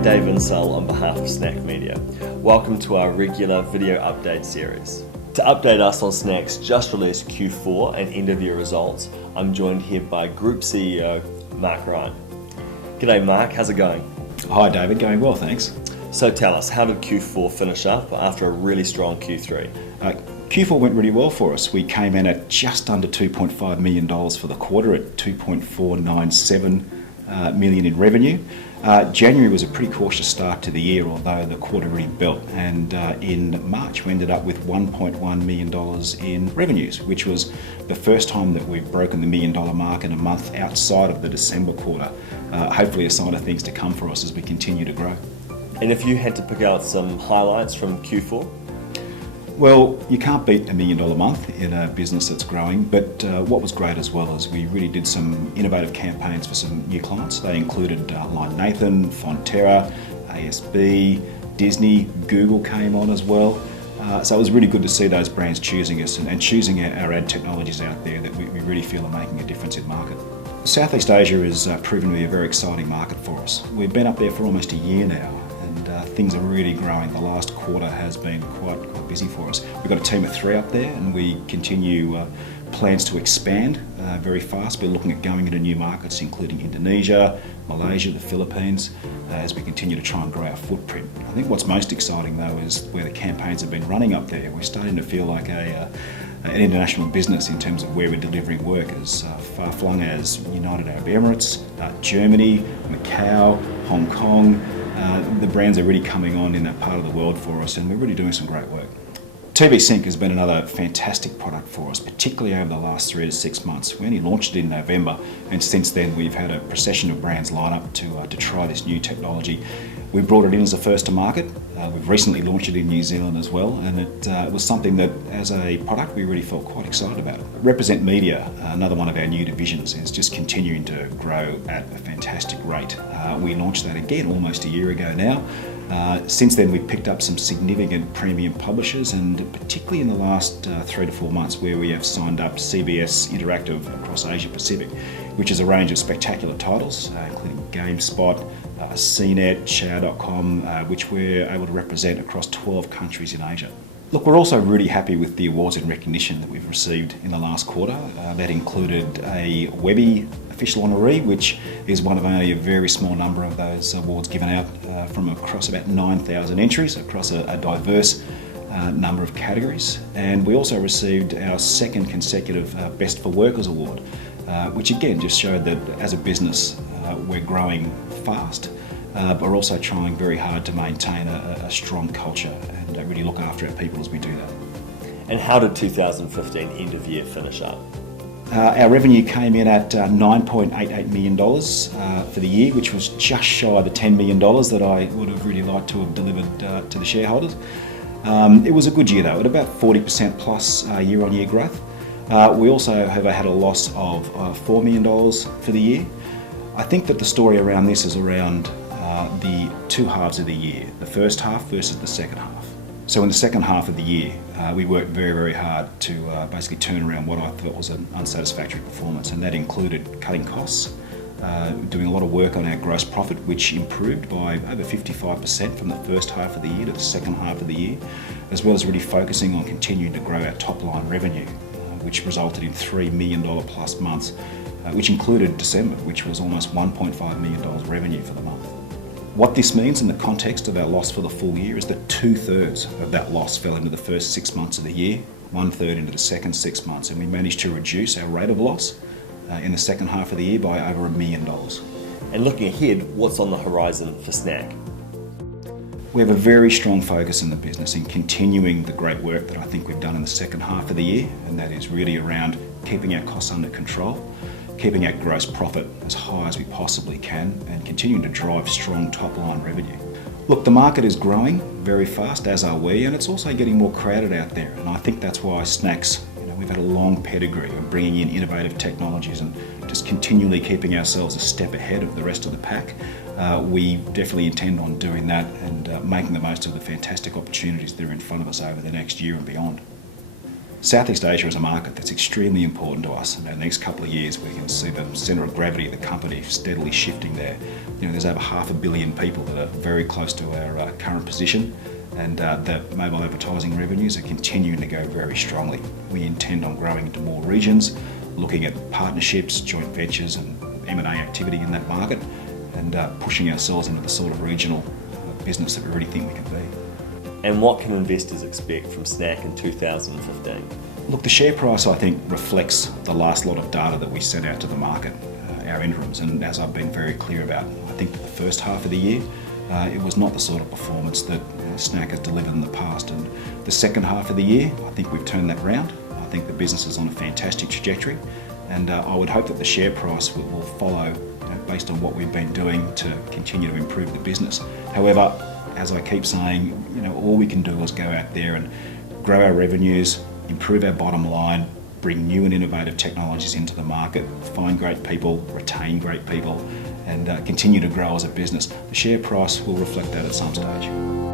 I'm Dave Insell on behalf of Snakk Media. Welcome to our regular video update series. To update us on Snakk's just released Q4 and end of year results, I'm joined here by Group CEO Mark Ryan. G'day Mark, how's it going? Hi David, going well thanks. So tell us, how did Q4 finish up after a really strong Q3? Q4 went really well for us. We came in at just under $2.5 million for the quarter at $2.497 million in revenue. January was a pretty cautious start to the year, although the quarter really built, and in March we ended up with $1.1 million in revenues, which was the first time that we've broken the $1 million mark in a month outside of the December quarter. Hopefully a sign of things to come for us as we continue to grow. And if you had to pick out some highlights from Q4? Well, you can't beat $1 million month in a business that's growing, but what was great as well is we really did some innovative campaigns for some new clients. They included Line Nathan, Fonterra, ASB, Disney, Google came on as well. So it was really good to see those brands choosing us and choosing our ad technologies out there that we really feel are making a difference in market. Southeast Asia is proven to be a very exciting market for us. We've been up there for almost a year now, and things are really growing. The last quarter has been quite busy for us. We've got a team of 3 up there, and we continue plans to expand very fast. We're looking at going into new markets, including Indonesia, Malaysia, the Philippines, as we continue to try and grow our footprint. I think what's most exciting though is where the campaigns have been running up there. We're starting to feel like an international business in terms of where we're delivering work, as far flung as United Arab Emirates, Germany, Macau, Hong Kong. The brands are really coming on in that part of the world for us, and we're really doing some great work. TV Sync has been another fantastic product for us, particularly over the last 3 to 6 months. We only launched it in November, and since then we've had a procession of brands line up to try this new technology. We brought it in as a first to market. We've recently launched it in New Zealand as well, and it was something that as a product we really felt quite excited about. Represent Media, another one of our new divisions, is just continuing to grow at a fantastic rate. We launched that again almost a year ago now. Since then we've picked up some significant premium publishers, and particularly in the last 3 to 4 months where we have signed up CBS Interactive across Asia Pacific, which is a range of spectacular titles including GameSpot, CNET, Show.com, which we're able to represent across 12 countries in Asia. Look, we're also really happy with the awards and recognition that we've received in the last quarter. That included a Webby Official Honoree, which is one of only a very small number of those awards given out from across about 9,000 entries across a diverse number of categories. And we also received our 2nd consecutive Best for Workers award, which again just showed that as a business we're growing fast, but we're also trying very hard to maintain a strong culture and really look after our people as we do that. And how did 2015 end of year finish up? Our revenue came in at $9.88 million for the year, which was just shy of the $10 million that I would have really liked to have delivered to the shareholders. It was a good year though, at about 40% plus year-on-year growth. We also have had a loss of $4 million for the year. I think that the story around this is around the 2 halves of the year, the first half versus the second half. So in the second half of the year, we worked very, very hard to basically turn around what I thought was an unsatisfactory performance, and that included cutting costs, doing a lot of work on our gross profit, which improved by over 55% from the first half of the year to the second half of the year, as well as really focusing on continuing to grow our top line revenue, which resulted in $3 million plus months, which included December, which was almost $1.5 million revenue for the month. What this means in the context of our loss for the full year is that 2/3 of that loss fell into the first 6 months of the year, 1/3 into the second 6 months, and we managed to reduce our rate of loss in the second half of the year by over $1 million. And looking ahead, what's on the horizon for Snakk? We have a very strong focus in the business in continuing the great work that I think we've done in the second half of the year, and that is really around keeping our costs under control, keeping our gross profit as high as we possibly can, and continuing to drive strong top line revenue. Look, the market is growing very fast, as are we, and it's also getting more crowded out there, and I think that's why Snakk's, we've had a long pedigree of bringing in innovative technologies and just continually keeping ourselves a step ahead of the rest of the pack. We definitely intend on doing that and making the most of the fantastic opportunities that are in front of us over the next year and beyond. Southeast Asia is a market that's extremely important to us, and in the next couple of years we can see the centre of gravity of the company steadily shifting there. There's over 500 million people that are very close to our current position, and the mobile advertising revenues are continuing to go very strongly. We intend on growing into more regions, looking at partnerships, joint ventures and M&A activity in that market, and pushing ourselves into the sort of regional business that we really think we can be. And what can investors expect from Snakk in 2015? Look, the share price, I think, reflects the last lot of data that we sent out to the market, our interims, and as I've been very clear about, I think the first half of the year, it was not the sort of performance that Snakk has delivered in the past. And the second half of the year, I think we've turned that round. I think the business is on a fantastic trajectory, and I would hope that the share price will follow based on what we've been doing to continue to improve the business. However, as I keep saying, all we can do is go out there and grow our revenues, improve our bottom line, bring new and innovative technologies into the market, find great people, retain great people, and continue to grow as a business. The share price will reflect that at some stage.